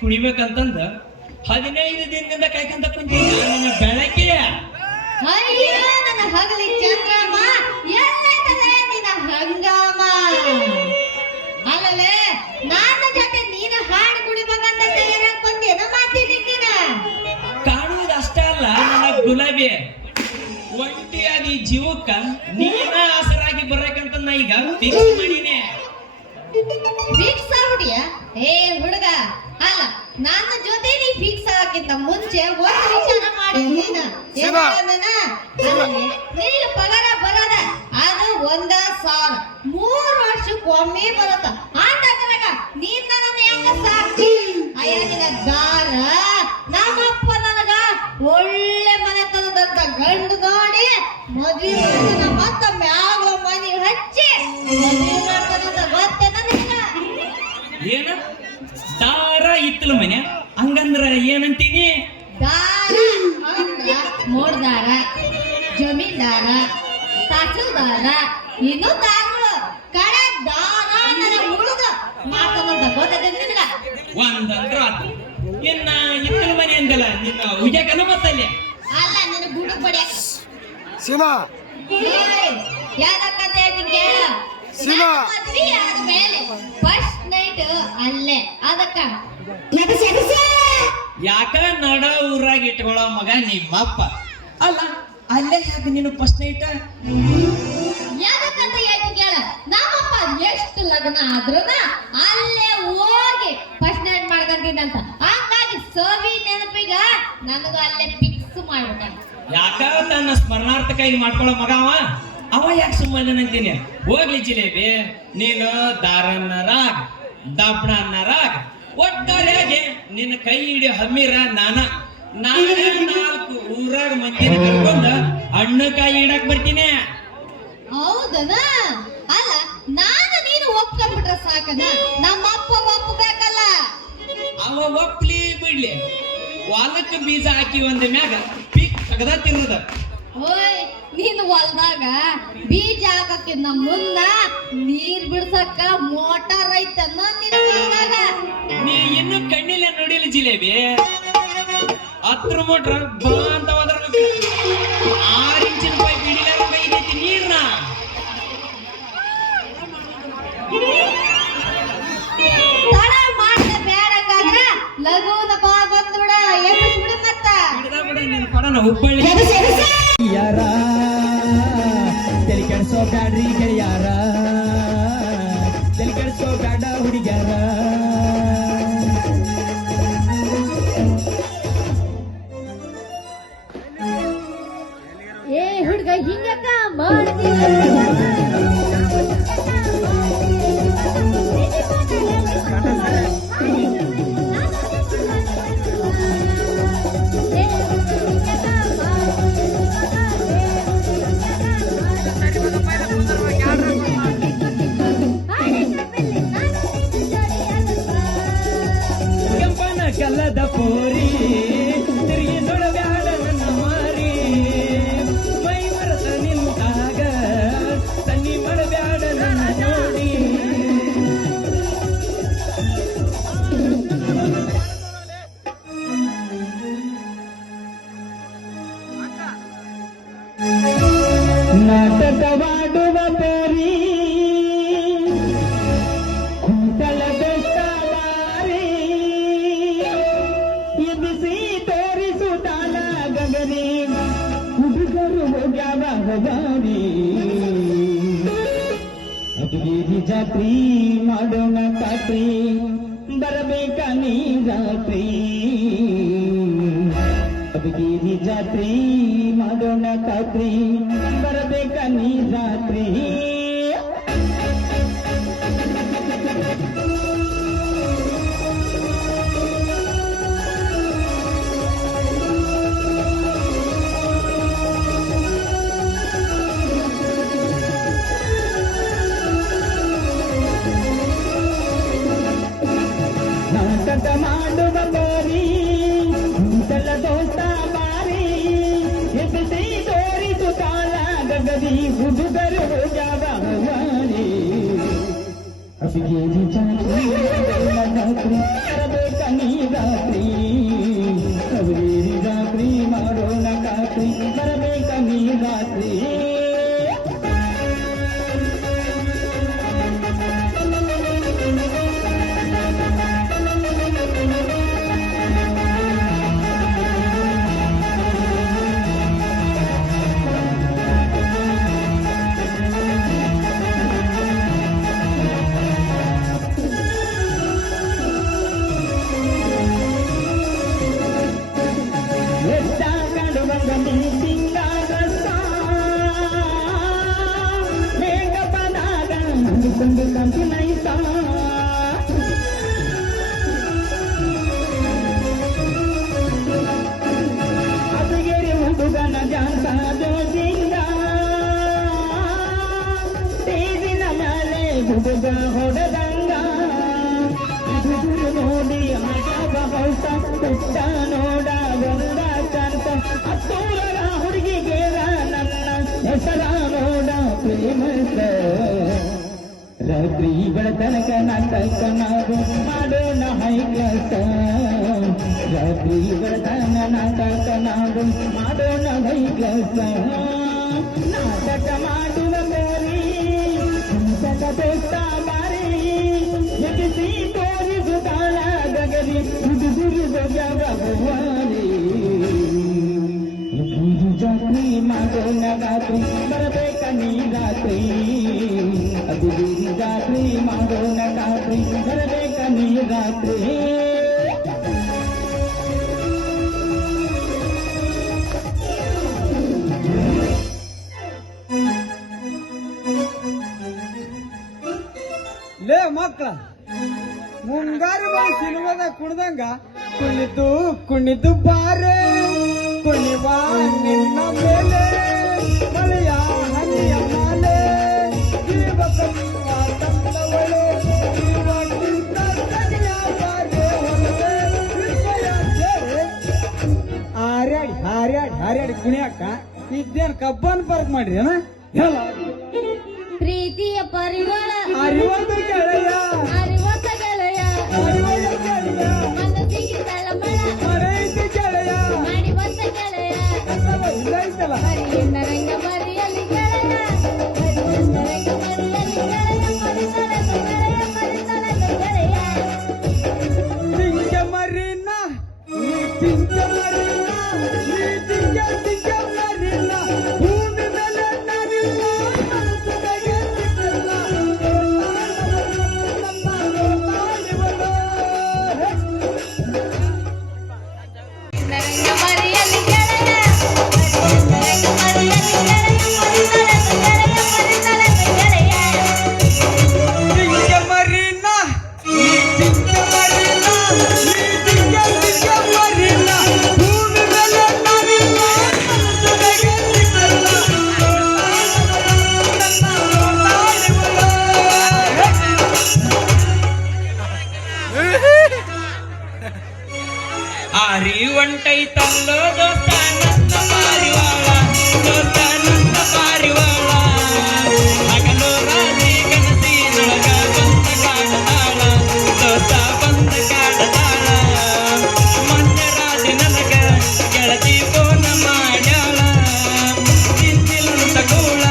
ಕುಡಿಬೇಕಂತಂದ 15 ದಿನದಿಂದ ಕಾಯ್ಕೊಂತ ಕುಂತೀನಿ ನನ್ನ ಬೆಳಗ್ಗೆ. ಅಯ್ಯೋ ನನ್ನ ಹಗಲಿ ಚಂದ್ರಮ್ಮ ಎಲ್ಲೈತಲೆ ನಿನ್ನ ಹಂಗಾಮ. ಅಲ್ಲಲೇ ನನ್ನ ಜೊತೆ ನೀನು ಹಾಡು ಕುಡಿಬೇಕಂತ ತಯಾರಾಗಿ ಬಂದೇನೋ ಮಾತಿದ್ದೀನಿ. ಕಾಣುವುದಷ್ಟ ಅಲ್ಲ ನನ್ನ ಗುಲಾಬಿ, ಒಂಟಿಯಾಗಿ ಜೀವಕ್ಕ ನೀನ ಆಸರಾಗಿ ಬರ್ಬೇಕಂತ ನಾ ಈಗ ಫಿಕ್ಸ್ ಮಾಡೀನಿ. ಫಿಕ್ಸ್ ಆಗ್ಬಿಟ್ಟಿಯ? ಏ ಹುಡುಗ, ಅಲ್ಲ ನನ್ನ ಜೊತೆ ನೀ ಫಿಕ್ಸ್ ಆಗಕ್ಕಿಂತ ಮುಂಚೆ ಒಂದು ವಿಚಾರ ಮಾಡಿ ನೀನು ನಿನಗೆ ಪಗಾರ ಬರದ ಅದು 1,000 3 ವರ್ಷಕ್ಕೊಮ್ಮೆ ಬರುತ್ತ. ಅಂದಾಗ ನೀನ್ ನನ್ನ ಹೆಂಗ ಸಾಕ್ಷಿ ಅಯ್ಯ ನಿನ್ನ ದಾರ ನಮ್ಮಪ್ಪ ನನಗ ಒಳ್ಳೆ ಮನೆತನದಂತ ಗಂಡು ನೋಡಿ ಮದುವೆ ಮತ್ತೊಮ್ಮೆ ಆಗೋ ಮನೆ ಹಚ್ಚಿ ಮದುವೆ ಮಾಡ್ತಾನಂತ ಗೊತ್ತೇ ನನಗ. ಏನ ದಾರ ಇತ್ತಲ ಮನೆ ಹಂಗಂದ್ರ ಏನಂತೀನಿ? ದಾರ ಅಂದ್ರ ಮೋಡ್ದಾರ, ಜಮೀನ್ದಾರ, ತಹಸೀಲ್ದಾರ, ಇನ್ನೂ ದಾರಗಳು ಕಡೆ ದಾರ ನನ್ನ ಉಳಿದ ಮಾತಂತ ಗೊತ್ತದ ನಿನಗ. ಒಂದಂದ್ರ ಆತು. ಇನ್ನ ಇತ್ತಲ ಮನೆ ಅಂದಲ್ಲ ನಿನ್ನ ಉಜ್ಜಕನ ಮತ್ತಲ್ಲಿ ಅಲ್ಲ ನಿನ್ನ ಗುಡು ಪಡ್ಯಾಕ ಸೀನಾ ಯಾದಕ್ಕಂತ ಹೇಳ್ತೀನಿ ಕೇಳ. ಮದ್ವೆ ಆದ್ಮೇಲೆ ಫಸ್ಟ್ ನೈಟ್ ಅಲ್ಲೇ ಅದಕ್ಕ ಯಾಕ ನಡ ಊರಾಗ ಇಟ್ಕೊಳ್ಳೋ ಮಗ ನಿಮ್ಮಪ್ಪ ಅಲ್ಲ ಅಲ್ಲೇ ಯಾಕೆ ನೀನು ಫಸ್ಟ್ ನೈಟ್ ಯಾದಕ್ಕಂತ ಹೇಳ್ತೀನಿ ಕೇಳ. ನಮ್ಮಪ್ಪ ಎಷ್ಟು ಲಗ್ನ ಆದ್ರೂನ ಅಲ್ಲೇ ಹೋಗಿ ಫಸ್ಟ್ ನೈಟ್ ಮಾಡ್ಕೊಂತೀನಂತ. ಹಂಗಾಗಿ ಸವಿ ನೆನಪಿಗ ನನಗ ಅಲ್ಲೇ ಫಿಕ್ಸ್ ಮಾಡ್ಬಿಟ್ಟ. ಯಾಕ ತನ್ನ ಸ್ಮರಣಾರ್ಥಕ್ಕಾಗಿ ಮಾಡ್ಕೊಳ್ಳೋ ಮಗ ಅವ ಯಾಕೆ ಸುಮ್ಮನೆ ಅಂತೀನಿ? ಹೋಗ್ಲಿ ಜಿಲೇಬಿ, ನೀನು ದಾರನ್ನರಾಗ ದಬ್ಣನ್ನರಾಗ ಒಟ್ಟಾರೆಯಾಗಿ ನಿನ್ನ ಕೈ ಹಿಡಿಯೋ ಹಮ್ಮಿರ ನಾನೇ 4 ಊರಾಗ ಮಂದಿನ ಕರ್ಕೊಂಡ ಹಣ್ಣುಕಾಯಿ ಇಡಕ್ ಬರ್ತೀನಿ. ಹೌದನ? ಅಲ್ಲ ನಾನು ನೀನು ಒಪ್ಕೊಂಡ್ಬಿಟ್ರೆ ಸಾಕನ? ನಮ್ಮಪ್ಪ ಒಪ್ಪಬೇಕಲ್ಲ. ಅವ ಒಪ್ಲಿ ಬಿಡ್ಲಿ, ಹೊಲಕ್ಕೆ ಬೀಜ ಹಾಕಿ ಒಂದ ಮ್ಯಾಗ ಪೀಕ್ ತಗದ ತಿನ್ನದ. ಓಯ್ ನೀನು ಹೊಲ್ದಾಗ ಬೀಜ ಹಾಕಕ್ಕಿಂತ ಮುನ್ನ ನೀರ್ ಬಿಡ್ಸಕ್ಕ ಮೋಟಾರ್ ಐತನ್ನ ನಿನ್ನ ಹೊಲ್ದಾಗ. ನೀ ಇನ್ನು ಕಣ್ಣಿಲ್ಲ ನೋಡಿಲ್ಲ ಜಿಲೇಬಿ, 10 ಮೋಟ್ರ್ ಬಾ ಅಂತ ಹೋದ್ರ 6 ಇಂಚಿನ ಪೈಪ್ ಹಿಡಿಲಾರ ಕೈದೈತಿ ನೀರ್ನ. ತಡ ಮಾಡ್ದೆ ಬೇಡಕ್ಕಾದ್ರ ಲಘುನ ಬಾ ಬಂದ್ಬಿಡ ಎಬ್ಬಿಸ್ಬಿಡು ಮತ್ತ. ಹಿಡ್ದ ಬಿಡ ನಿನ್ನ ಕೊಡನ ಹುಬ್ಬಳ್ಳಿ ಯಾರ ತಲೆ ಕೆಡಿಸೋ ಬ್ಯಾಡ್ರಿ ಗೆಳೆಯಾರ, ತಲೆ ಕೆಡಿಸೋ ಬ್ಯಾಡ ಹುಡುಗ್ಯಾರ. ಏ ಹುಡುಗ ಹಿಂಗಕ್ಕ ಮಾಡ್ತೀಯ? ಕೆಂಪನ ಕಲ್ಲದ ಪೋರಿ ತಿರುಗಿ ನೋಡಬ್ಯಾಡ ನನ್ನ ಮಾರಿ, ಮೈ ಮರತ ನಿಂತಾಗ ತನ್ನಿ ಮಾಡಬ್ಯಾಡ ನನ್ನ ನೋಡಿ. ನಾಟಕವಾಡುವ ಪೋರಿ ಕುಂತಳ ಬೆಟ್ಟವಾರಿ, ಎಬ್ಬಿಸಿ ತೋರಿಸುತ್ತಾಳ ಗಗರಿ, ಹುಡುಗರು ಹೋಗ್ಯಾವ ಹೋಗಾರಿ. ಅದುಗೇರಿ ಜಾತ್ರಿ ಮಾಡೋಣ ಖಾತ್ರಿ, ಬರಬೇಕ ನೀ ರಾತ್ರಿ ಅಬಗೇರಿ ಜಾತ್ರಿ ಮಾಡೋಣ ಖಾತ್ರಿ ಬರಬೇಕ ನೀ ರಾತ್ರಿ ನಾಟಕ ಮಾಡುವ ಬಾರಿ ಕುಂತಲ ದೋಸ್ತ ಬಾರಿ ಎಬ್ಬಿಸಿ ತೋರಿಸು ಕಾಲ ಗಗದಿ ಹುಡುಗರು ಹೋಗ್ಯಾವ ಹವಾರಿ ಅಬಿಗೇರಿ ಜಾತ್ರಿ ರಾತ್ರಿ ಬರಬೇಕ ನೀ ರಾತ್ರಿ ಅಬಿಗೇರಿ ರಾತ್ರಿ ಮಾಡೋಣ ಖಾತ್ರಿ ಬರಬೇಕ ನೀ ರಾತ್ರಿ ಅಬಗೇರಿ ಹುಡುಗನ ಜಾತ ಜೋಜಿಂಗ ತೇಜಿನ ಮೇಲೆ ಹುಡುಗ ಹೊಡೆದಂಗ ಹುಡುಗರು ನೋಡಿ ಆಗ ಹೊಸ ಪುಟ್ಟ ನೋಡ ಒಂದ ಚಂತ ಹತ್ತೂರರ ಹುಡುಗಿಗೇರ ನನ್ನ ಹೆಸರ ನೋಡ ಪ್ರೇಮಸ ರಾತ್ರಿ ಬೆಳತನಕ ನಾಟಕ ನಾವು ಮಾಡೋಣ ಹೈ ಕ್ಲಾಸ ರಾತ್ರಿ ಬೆಳತನ ನಾಟಕ ನಾವು ಮಾಡೋಣ ಹೈ ಕ್ಲಾಸ ನಾಟಕ ಮಾಡುವ ಬೇರಿ ಕುಂತಕ ದೋಸ್ತ ಬಾರಿ ಎದಿಸಿ ತೋರಿಸು ಕಾಲ ಗಗರಿ ಹುಡುಗುರು ಗವಾರಿ ಜಾತ್ರಿ ಮಾಡೋಣ ರಾತ್ರಿ ಬರಬೇಕ ನೀ ರಾತ್ರಿ ಅಬಿಗೇರಿ ಜಾತ್ರಿ ಮಾಡೋಣ ಖಾತ್ರಿ ಬರಬೇಕ ನೀ ರಾತ್ರಿ ಲೇ ಮಕ್ಕಳ ಮುಂಗಾರು ಮಳೆ ಸಿನಿಮಾದ ಕುಡ್ದಂಗ ಕುಣಿತು ಕುಣಿತು ಬಾರೆ ಕುಣಿವಾ ನಿನ್ನ ಮೇಲೆ ಮಳೆಯ ಹನಿಯ ಮಾಲೆ ಜೀವಕಮ್ಮ ತಂದವಳೆ ಜೀವಕ್ಕಿಂತ ತನಿಯ ಬಾರೆ ಹೊಲವೆ ಹೃದಯ ಸೇರೆ ಹಾರ್ಯಾಡಿ ಹಾರ್ಯಾಡಿ ಹಾರ್ಯಾಡಿ ಕುಣಿಯಾಕ ಇದೇನ್ ಕಬ್ಬನ್ ಪಾರ್ಕ್ ಮಾಡ್ರಿ ಅಣ್ಣ ಹೇಳ ಪ್ರೀತಿಯ ಪರಿಮಳ ಅರಿವತ್ತು ಗೆಳೆಯ ಅರಿವತ್ತ ಗೆಳೆಯ ಅರಿವತ್ತು ಗೆಳೆಯ ಮನಸ್ಸಿಗೆ ತಳಮಳ ಮರೆಯಿತು ಗೆಳೆಯ ಮಾಡಿ ಬಂದ ಗೆಳೆಯ ಇಲ್ಲೈತಲ್ಲ ಮರಿಯಿಂದ ರಂಗ ಮರಿಯಲಿ ಗೆಳೆಯ ಮರಿಯಿಂದ ರಂಗ ಮರಿಯಲಿ ಗೆಳೆಯ ಮರಿತಳದ ಗೆಳೆಯ ಮರಿತಳದ ಗೆಳೆಯ ತಿಂಗ ಮರಿನ ನೀ ತಿಂಗ ಮರಿನ ನೀ ತಿಂಗ ತಿಂಗ ಮರಿನ ಭೂಮಿ ಮೇಲೆ ನರಿಲ್ಲ ಮನಸ್ಸಿಗೆ ಸಿಕ್ಕಲ್ಲ ನಮ್ಮ ಲೋಕಾಳಿವಲ್ಲ ರಂಗ ಮರಿಯಲಿ ಗೆಳೆಯ ರಂಗ ಮರಿಯಲಿ ಗೆಳೆಯ ಮರಿತಳದ ಗೆಳೆಯ ತಿಂಗ ಮರಿನ ನೀ ತಿಂಗ ಮರಿನ ನೀ ತಿಂಗ ತಿಂಗ ಮರಿನ ಭೂಮಿ ಮೇಲೆ ನರಿಲ್ಲ ಮನಸ್ಸಿಗೆ ಸಿಕ್ಕಲ್ಲ ನಮ್ಮ ಲೋಕಾಳಿವಲ್ಲ ಅರಿವಂಟೈತಲ್ಲೋ ದೋಸ್ತ ನನ್ನ ಪಾರಿವಾಳ ದೋಸ್ತ ನನ್ನ ಪಾರಿವಾಳ ಹಗಲು ರಾತ್ರಿ ಕನಸಿನೊಳಗ ಬಂದ ಕಾಡತಾಳ ದೋಸ್ತ ಬಂದ ಕಾಡತಾಳ ಮೊನ್ನೆ ರಾತ್ರಿ ನನಗ ಗೆಳತಿ ಫೋನ್ ಮಾಡ್ಯಾಳ ತಿಂದಿಲ್ಲಂತ ಕೂಳ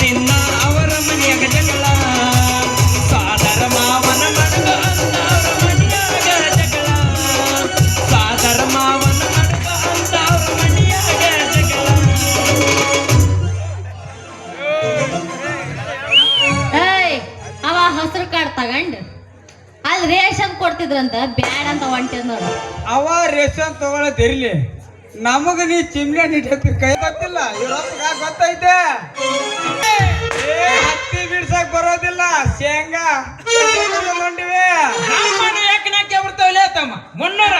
ತಿನ್ನ ಅವರ ಮನೆಯಾಗ ಜಗಳ ಸಾದರ ಮಾವನ ಮಡಗ ಅಂತ ಅವರ ಮನೆಯಾಗ ಜಗಳ ಸಾದರ ಮಾವನ ಮಡಗ ಅಂತ ಅವರ ಮನೆಯಾಗ ಜಗಳ ಅಂದಿದ್ರಂತ ಬ್ಯಾಡ್ ಅಂತ ಹೊಂಟಿದ್ ನೋಡು. ಅವ ರೇಷನ್ ತಗೊಳತ್ ಇರ್ಲಿ, ನಮಗ ನೀ ಚಿಮ್ನೆ ನಿಟ್ಟೆ ಕೈ ಗೊತ್ತಿಲ್ಲ, ಇವ್ರಪ್ಪ ಗೊತ್ತೈತೆ. ಹತ್ತಿ ಬಿಡ್ಸಕ್ ಬರೋದಿಲ್ಲ, ಶೇಂಗಾ ಹೊಂಟಿವೆ. ಯಾಕೆ ನಾಕೆ ಬರ್ತಾವಲ್ಲ ತಮ್ಮ ಮುನ್ನೂರ